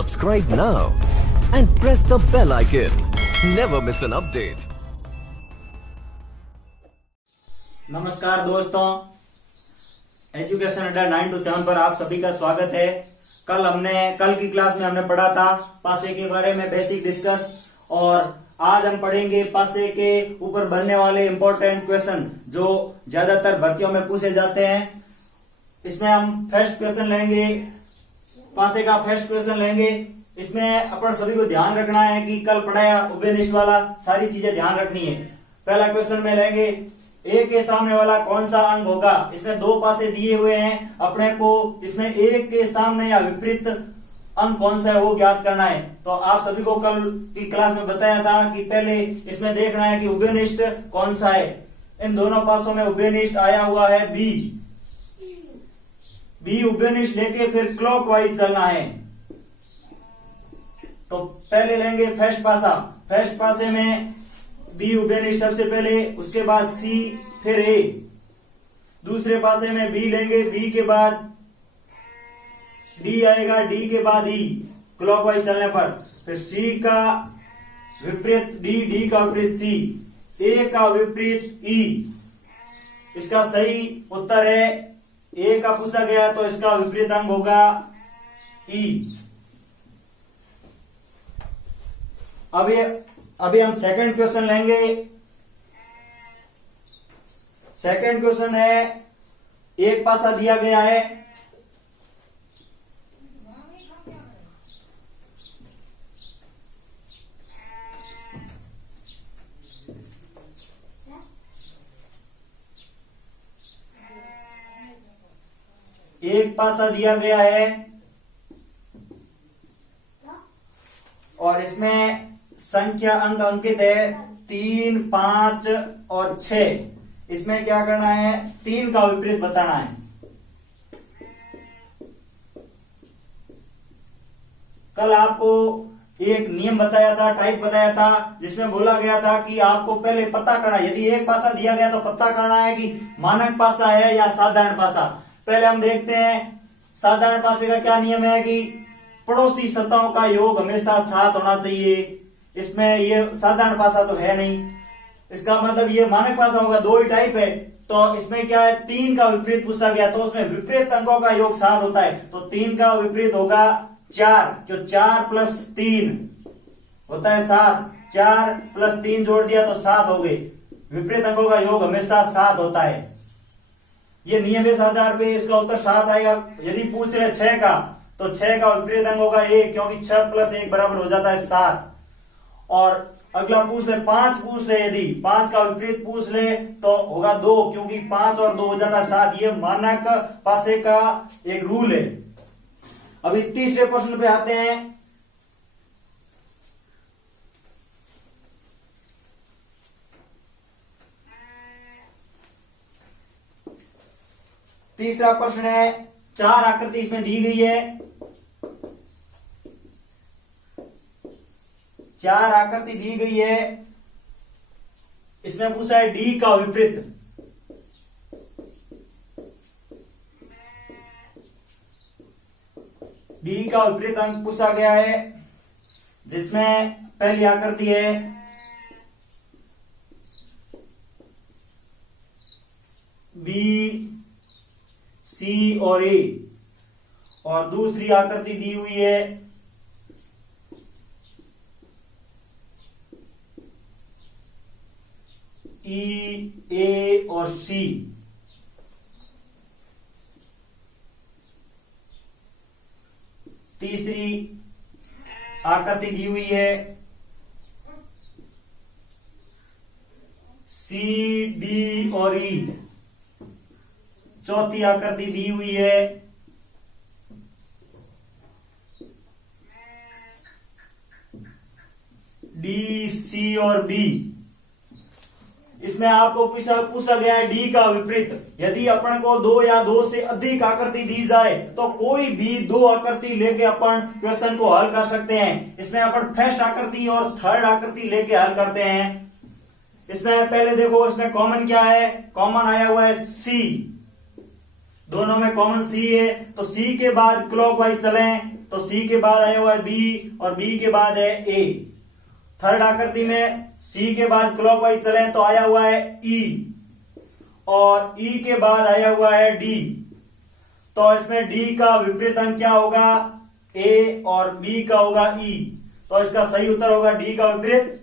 Subscribe now and press the bell icon. Never miss an update. नमस्कार दोस्तों, education अड्डा 9 to 7 पर आप सभी का स्वागत है। कल की क्लास में हमने पढ़ा था पासे के बारे में बेसिक डिस्कस, और आज हम पढ़ेंगे पासे के ऊपर बनने वाले इंपॉर्टेंट क्वेश्चन जो ज्यादातर भर्तियों में पूछे जाते हैं। इसमें हम फर्स्ट क्वेश्चन लेंगे, पासे का फर्स्ट क्वेश्चन लेंगे। इसमें अपन सभी को ध्यान रखना है कि कल पढ़ाया उभयनिष्ठ वाला सारी चीजें ध्यान रखनी है। पहला क्वेश्चन में लेंगे, ए के सामने वाला कौन सा अंक होगा। इसमें दो पासे दिए हुए हैं अपने को, इसमें एक के सामने या विपरीत अंक कौन सा है वो ज्ञात करना है। तो आप सभी को कल की क्लास में बताया था कि पहले इसमें देखना है कि उभयनिष्ठ कौन सा है। इन दोनों पासों में उभयनिष्ठ आया हुआ है बी उभयनिष्ठ लेके फिर क्लॉकवाइज चलना है। तो पहले लेंगे फर्स्ट पासा। फर्स्ट पासे में बी उभयनिष्ठ सबसे पहले, उसके बाद सी, फिर ए। दूसरे पासे में बी लेंगे, बी के बाद डी आएगा, डी के बाद ई क्लॉकवाइज चलने पर। फिर सी का विपरीत डी, डी का विपरीत सी, ए का विपरीत ई। इसका सही उत्तर है ए का पूछा गया तो इसका विपरीत अंक होगा ई। अभी हम सेकंड क्वेश्चन लेंगे। सेकंड क्वेश्चन है, एक पासा दिया गया है, एक पासा दिया गया है और इसमें संख्या अंक अंकित है 3, 5 और 6। इसमें क्या करना है, 3 का विपरीत बताना है। कल आपको एक नियम बताया था, टाइप बताया था, जिसमें बोला गया था कि आपको पहले पता करना, यदि एक पासा दिया गया तो पता करना है कि मानक पासा है या साधारण पासा। पहले हम देखते हैं साधारण पासे का क्या नियम है कि पड़ोसी सतहों का योग हमेशा 7 होना चाहिए। इसमें ये साधारण पासा तो है नहीं, इसका मतलब ये मानक पासा होगा। दो ही टाइप है, तो इसमें क्या है, 3 का विपरीत पूछा गया तो उसमें विपरीत अंकों का योग 7 होता है। तो 3 का विपरीत होगा 4, जो 4 + 3 होता है 7। 4 + 3 जोड़ दिया तो 7 हो गए। विपरीत अंकों का योग हमेशा 7 होता है। ये नियम इस आधार पे इसका उत्तर 7 आएगा। यदि पूछ रहे 6 का तो 6 का विपरीत अंक होगा 1, क्योंकि 6 + 1 बराबर हो जाता है 7। और अगला पूछ ले 5, पूछ ले, यदि 5 का विपरीत पूछ ले तो होगा 2, क्योंकि 5 और 2 हो जाता है 7। ये मानक पासे का एक रूल है। अभी तीसरे प्रश्न पे आते हैं। तीसरा प्रश्न है, 4 आकृति इसमें दी गई है। 4 आकृति दी गई है, इसमें पूछा है डी का विपरीत। डी का विपरीत अंक पूछा गया है, जिसमें पहली आकृति है बी, सी और ए, और दूसरी आकृति दी हुई है ई, ए और सी। तीसरी आकृति दी हुई है सी, डी और ई। चौथी आकृति दी हुई है डी, सी और बी। इसमें आपको पूछा गया है डी का विपरीत। यदि अपन को 2 या 2 से अधिक आकृति दी जाए तो कोई भी 2 आकृति लेके अपन क्वेश्चन को हल कर सकते हैं। इसमें अपन फर्स्ट आकृति और थर्ड आकृति लेके हल करते हैं। इसमें पहले देखो, इसमें कॉमन क्या है, कॉमन आया हुआ है सी, दोनों में कॉमन सी है, तो सी के बाद क्लॉकवाइज चलें तो सी के बाद आया हुआ है बी और बी के बाद है ए। थर्ड आकृति में सी के बाद क्लॉकवाइज चले तो आया हुआ है ई और ई के बाद आया हुआ है डी। तो इसमें डी का विपरीत अंक क्या होगा? ए और बी का होगा ई। तो इसका सही उत्तर होगा डी का विपरीत।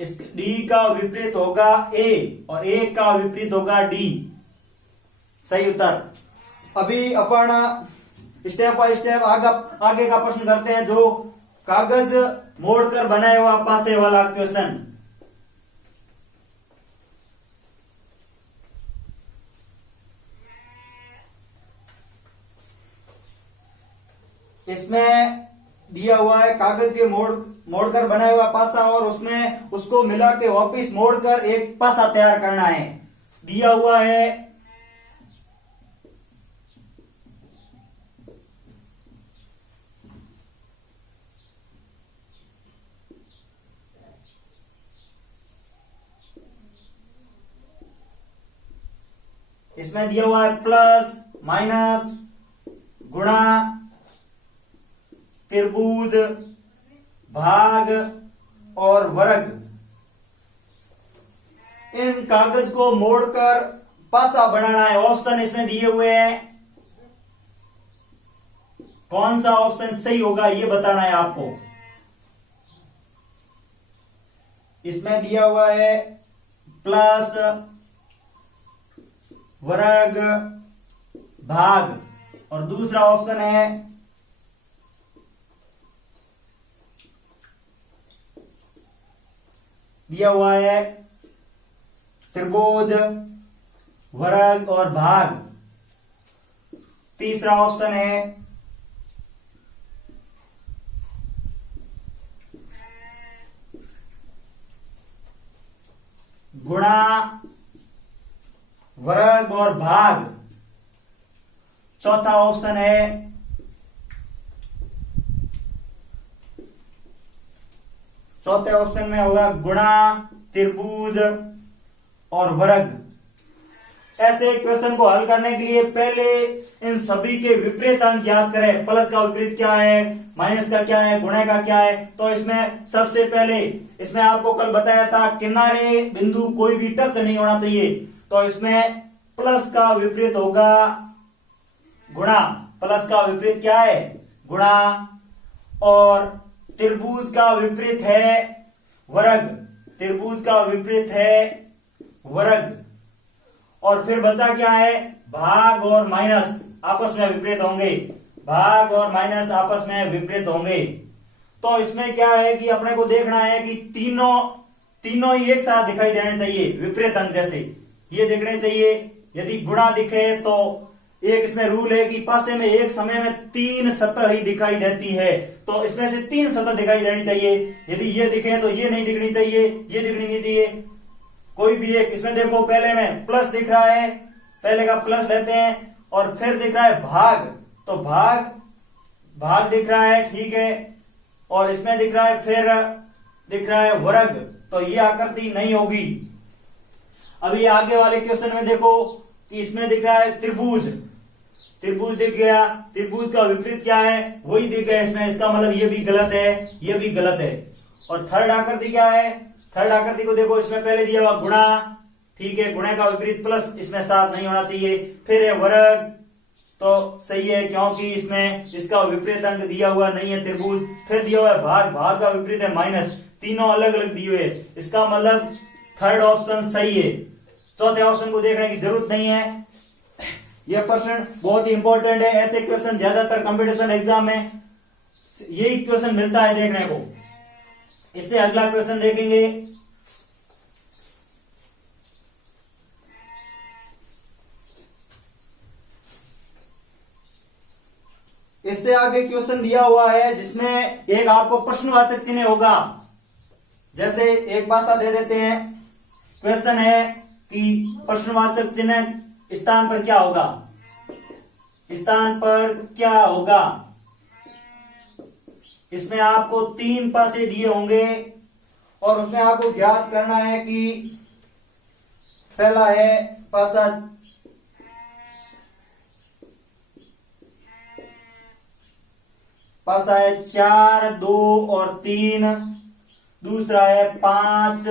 इस डी का विपरीत होगा ए और ए का विपरीत होगा डी। सही उत्तर। अभी अपन स्टेप बाय स्टेप आगे का प्रश्न करते हैं, जो कागज मोड़कर बनाया हुआ पासे वाला क्वेश्चन। इसमें दिया हुआ है कागज के मोड़कर बनाया हुआ पासा और उसमें उसको मिला के वापिस मोड़कर एक पासा तैयार करना है। दिया हुआ है इसमें दिया हुआ है प्लस माइनस गुणा त्रिभुज भाग और वर्ग। इन कागज को मोड़कर पासा बनाना है। ऑप्शन इसमें दिए हुए हैं, कौन सा ऑप्शन सही होगा ये बताना है आपको। इसमें दिया हुआ है प्लस वर्ग भाग और दूसरा ऑप्शन है दिया हुआ है त्रिभुज वर्ग और भाग। तीसरा ऑप्शन है गुणा वर्ग और भाग। चौथा ऑप्शन है चौथे ऑप्शन में होगा गुणा त्रिभुज और वर्ग। ऐसे क्वेश्चन को हल करने के लिए पहले इन सभी के विपरीत अंक याद करें। प्लस का विपरीत क्या है, माइनस का क्या है, गुणे का क्या है। तो इसमें सबसे पहले इसमें आपको कल बताया था किनारे बिंदु कोई भी टच नहीं होना चाहिए। तो इसमें प्लस का विपरीत होगा गुणा। प्लस का विपरीत क्या है? गुणा। और त्रिभुज का विपरीत है वर्ग। त्रिभुज का विपरीत है वर्ग। और फिर बचा क्या है? भाग और माइनस आपस में विपरीत होंगे। भाग और माइनस आपस में विपरीत होंगे। तो इसमें क्या है कि अपने को देखना है कि तीनों ही एक साथ दिखाई देने चाहिए। विपरीत अंक जैसे ये दिखने चाहिए। यदि गुणा दिखे तो एक इसमें रूल है कि पासे में एक समय में 3 सतह ही दिखाई देती है। तो इसमें से 3 सतह दिखाई देनी चाहिए। यदि ये दिखे तो ये नहीं दिखनी चाहिए, ये दिखनी नहीं चाहिए, कोई भी एक। इसमें देखो पहले में प्लस दिख रहा है, पहले का प्लस लेते हैं। और फिर दिख रहा है भाग, तो भाग दिख रहा है, ठीक है। और इसमें दिख रहा है, फिर दिख रहा है वर्ग, तो ये आकृति नहीं होगी। अभी आगे वाले क्वेश्चन में देखो कि इसमें दिख रहा है त्रिभुज। त्रिभुज दिख गया। त्रिभुज का विपरीत क्या है? वही दिख गया इसमें। इसका मतलब ये भी गलत है, ये भी गलत है। और थर्ड आकृति क्या है? थर्ड आकृति को देखो, इसमें पहले दिया हुआ गुणा, ठीक है। गुणे का विपरीत प्लस इसमें साथ नहीं होना चाहिए। फिर है वर्ग, तो सही है क्योंकि इसमें इसका विपरीत अंक दिया हुआ नहीं है त्रिभुज। फिर दिया हुआ है भाग, भाग का विपरीत है माइनस। तीनों अलग अलग दिए हुए। इसका मतलब थर्ड ऑप्शन सही है। चौथे ऑप्शन को देखने की जरूरत नहीं है। यह प्रश्न बहुत ही इंपॉर्टेंट है। ऐसे क्वेश्चन ज्यादातर कंपटीशन एग्जाम में यही क्वेश्चन मिलता है देखने को। इससे अगला क्वेश्चन देखेंगे। इससे आगे क्वेश्चन दिया हुआ है जिसमें एक आपको प्रश्नवाचक चिन्ह होगा। जैसे एक भाषा दे देते हैं, क्वेश्चन है कि प्रश्नवाचक चिन्ह स्थान पर क्या होगा, स्थान पर क्या होगा। इसमें आपको 3 पासे दिए होंगे और उसमें आपको ज्ञात करना है कि पहला है पासा है 4, 2 और 3, दूसरा है 5,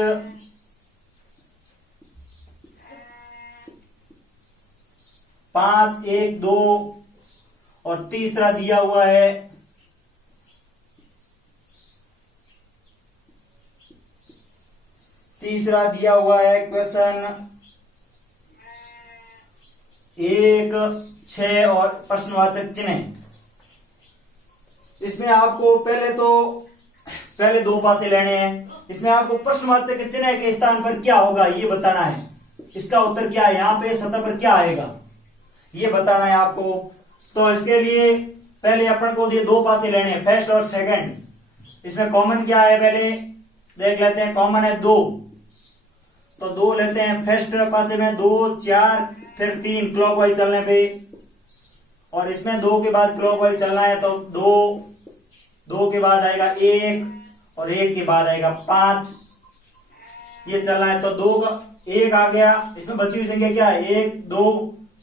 1, 2 और तीसरा दिया हुआ है क्वेश्चन 1, 6 और प्रश्नवाचक चिन्ह। इसमें आपको पहले दो पासे लेने हैं। इसमें आपको प्रश्नवाचक चिन्ह के स्थान पर क्या होगा ये बताना है। इसका उत्तर क्या है, यहाँ पे सतह पर क्या आएगा ये बताना है आपको। तो इसके लिए पहले अपन को ये दो पासे लेने हैं, फर्स्ट और सेकंड। इसमें कॉमन क्या है पहले देख लेते हैं। कॉमन है 2, तो 2 लेते हैं। फर्स्ट पासे में 2, 4 फिर 3 क्लॉकवाइज चलने पे, और इसमें 2 के बाद क्लॉकवाइज चलना है तो 2 के बाद आएगा 1 और 1 के बाद आएगा 5, ये चलना है। तो 2 का 1 आ गया, इसमें बची हुई संख्या क्या है 1, 2,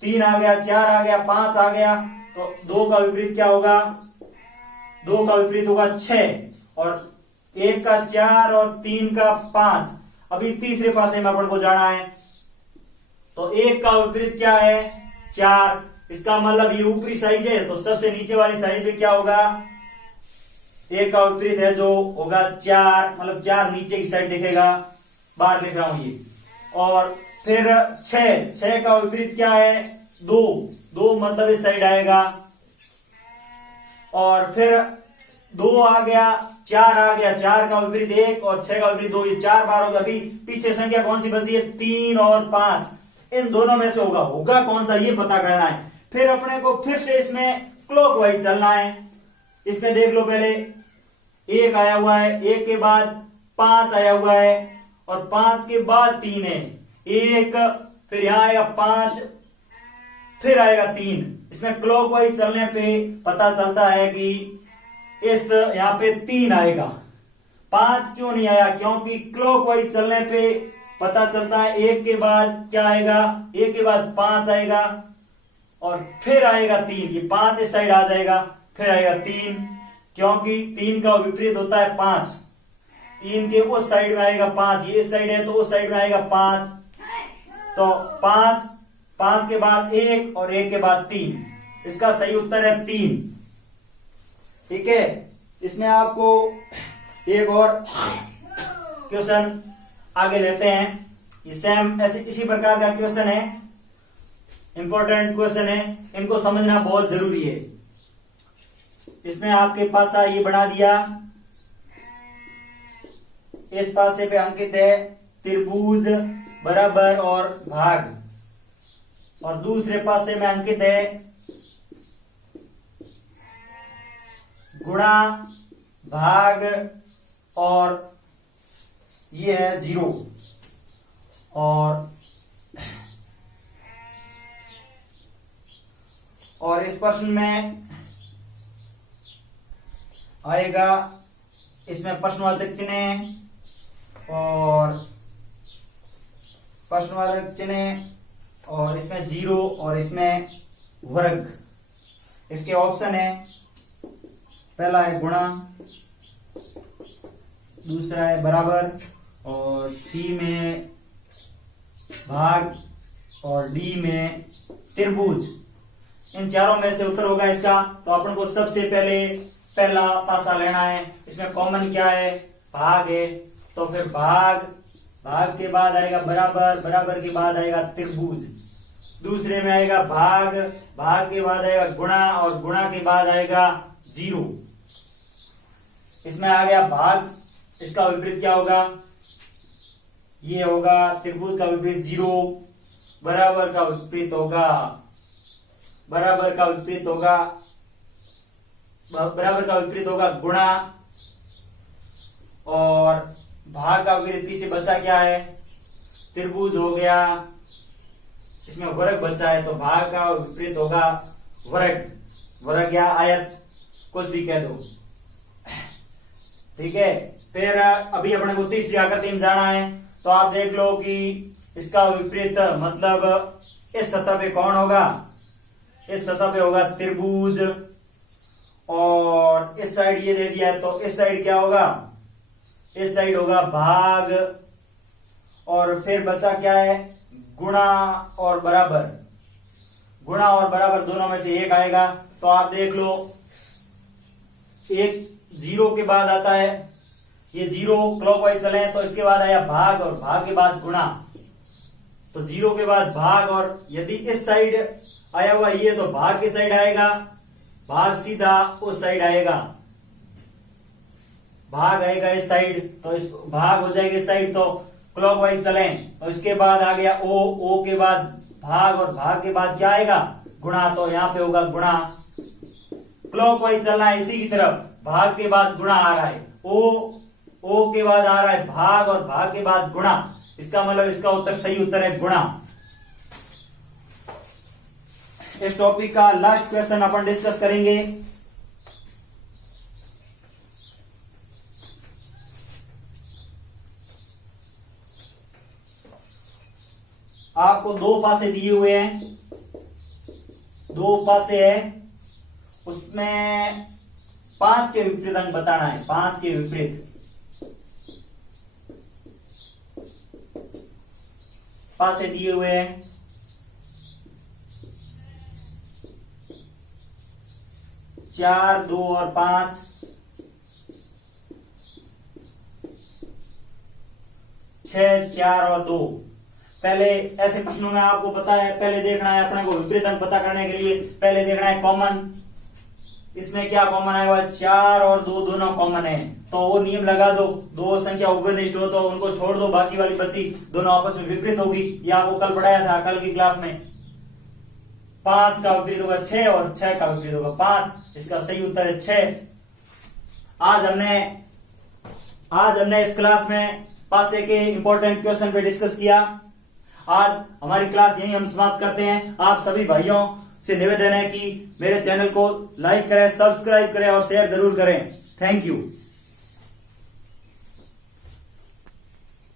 3 आ गया, 4 आ गया, 5 आ गया। तो 2 का विपरीत क्या होगा, 2 का विपरीत होगा 6 और 1 का 4 और 3 का 5। अभी तीसरे पासे में अपन को जाना है। तो 1 का विपरीत क्या है 4, इसका मतलब ये ऊपरी साइज है तो सबसे नीचे वाली साइज में क्या होगा 1 का विपरीत है जो होगा 4, मतलब 4 नीचे की साइड दिखेगा, बाहर लिख रहा हूं ये। और फिर 6 का विपरीत क्या है 2 मतलब इस साइड आएगा। और फिर 2 आ गया, 4 आ गया, 4 का विपरीत 1 और 6 का विपरीत 2, ये 4 बार होगा। अभी पीछे संख्या कौन सी बची है 3 और 5, इन दोनों में से होगा कौन सा ये पता करना है। फिर अपने को फिर से इसमें क्लॉकवाइज चलना है। इसमें देख लो पहले 1 आया हुआ है, 1 के बाद 5 आया हुआ है और 5 के बाद 3 है। 1 फिर यहां आएगा 5 फिर आएगा 3। इसमें क्लॉकवाइज चलने पे पता चलता है कि इस यहां पे 3 आएगा। 5 क्यों नहीं आया, क्योंकि क्लॉकवाइज चलने पे पता चलता है 1 के बाद क्या आएगा, 1 के बाद 5 आएगा और फिर आएगा 3। ये 5 इस साइड आ जाएगा, फिर आएगा 3, क्योंकि 3 का विपरीत होता है 5। 3 के उस साइड में आएगा 5, ये इस साइड है तो उस साइड में आएगा 5। तो 5 के बाद 1 और 1 के बाद 3, इसका सही उत्तर है 3। ठीक है, इसमें आपको एक और क्वेश्चन आगे लेते हैं। ये सेम ऐसे इसी प्रकार का क्वेश्चन है, इंपॉर्टेंट क्वेश्चन है, इनको समझना बहुत जरूरी है। इसमें आपके पास ये बना दिया, इस पासे पे अंकित है त्रिभुज बराबर और भाग, और दूसरे पासे में अंकित है गुणा भाग और ये है 0। और इस प्रश्न में आएगा, इसमें प्रश्नवाचक चिन्ह और प्रश्नवाचक चिन्ह और इसमें 0 और इसमें वर्ग। इसके ऑप्शन है, पहला है गुणा, दूसरा है बराबर और सी में भाग और डी में त्रिभुज। इन चारों में से उत्तर होगा इसका। तो अपन को सबसे पहले पहला पासा लेना है। इसमें कॉमन क्या है भाग है, तो फिर भाग के बाद आएगा बराबर के बाद आएगा त्रिभुज। दूसरे में आएगा भाग के बाद आएगा गुणा और गुणा के बाद आएगा 0। इसमें आ गया भाग, इसका विपरीत क्या होगा, ये होगा त्रिभुज का विपरीत 0। बराबर का विपरीत होगा गुणा, और भाग का विपरीत पीछे बचा क्या है त्रिभुज हो गया, इसमें वर्ग बचा है तो भाग का विपरीत होगा वर्ग या आयत, कुछ भी कह दो। ठीक है, फिर अभी अपने को तीसरी आकृति में जाना है। तो आप देख लो कि इसका विपरीत मतलब इस सतह पे कौन होगा, इस सतह पे होगा त्रिभुज, और इस साइड ये दे दिया है तो इस साइड क्या होगा, इस साइड होगा भाग, और फिर बचा क्या है, गुणा और बराबर। गुणा और बराबर दोनों में से एक आएगा, तो आप देख लो, एक जीरो के बाद आता है, ये जीरो क्लॉकवाइज चले तो इसके बाद आया भाग, और भाग के बाद गुणा, तो जीरो के बाद भाग, और यदि इस साइड आया हुआ ये तो भाग की साइड आएगा, भाग सीधा उस साइड आएगा, भाग आएगा इस साइड, तो इस भाग हो जाएगा इस साइड, तो क्लॉकवाइज चले तो इसके बाद आ गया ओ, ओ के बाद भाग, और भाग के बाद क्या आएगा, गुणा, तो यहां पे होगा गुणा। क्लॉकवाइज चलना है इसी की तरफ, भाग के बाद गुणा आ रहा है, ओ के बाद आ रहा है भाग, और भाग के बाद गुणा, इसका मतलब इसका उत्तर सही उत्तर है गुणा। इस टॉपिक का लास्ट क्वेश्चन अपन डिस्कस करेंगे। आपको दो पासे दिए हुए हैं, दो पासे है, उसमें 5 के विपरीत अंक बताना है, 5 के विपरीत। पासे दिए हुए हैं, 4, 2 और 5, 6, 4 और 2। पहले ऐसे प्रश्नों में आपको पता है, पहले देखना है अपने को विपरीत अंक पता करने के लिए, पहले देखना है कॉमन, इसमें क्या कॉमन आएगा, 4 और 2 दोनों कॉमन है, तो वो नियम लगा दो, दो संख्या उभयनिष्ठ हो तो उनको छोड़ दो, बाकी वाली बची दोनों आपस में विपरीत होगी, ये आपको कल पढ़ाया था, कल की क्लास में। 5 का विपरीत होगा 6 और 6 का विपरीत होगा 5, इसका सही उत्तर है 6। आज हमने इस क्लास में पासे के इंपॉर्टेंट क्वेश्चन पे डिस्कस किया। आज हमारी क्लास यही हम समाप्त करते हैं। आप सभी भाइयों से निवेदन है कि मेरे चैनल को लाइक करें, सब्सक्राइब करें और शेयर जरूर करें। Thank you.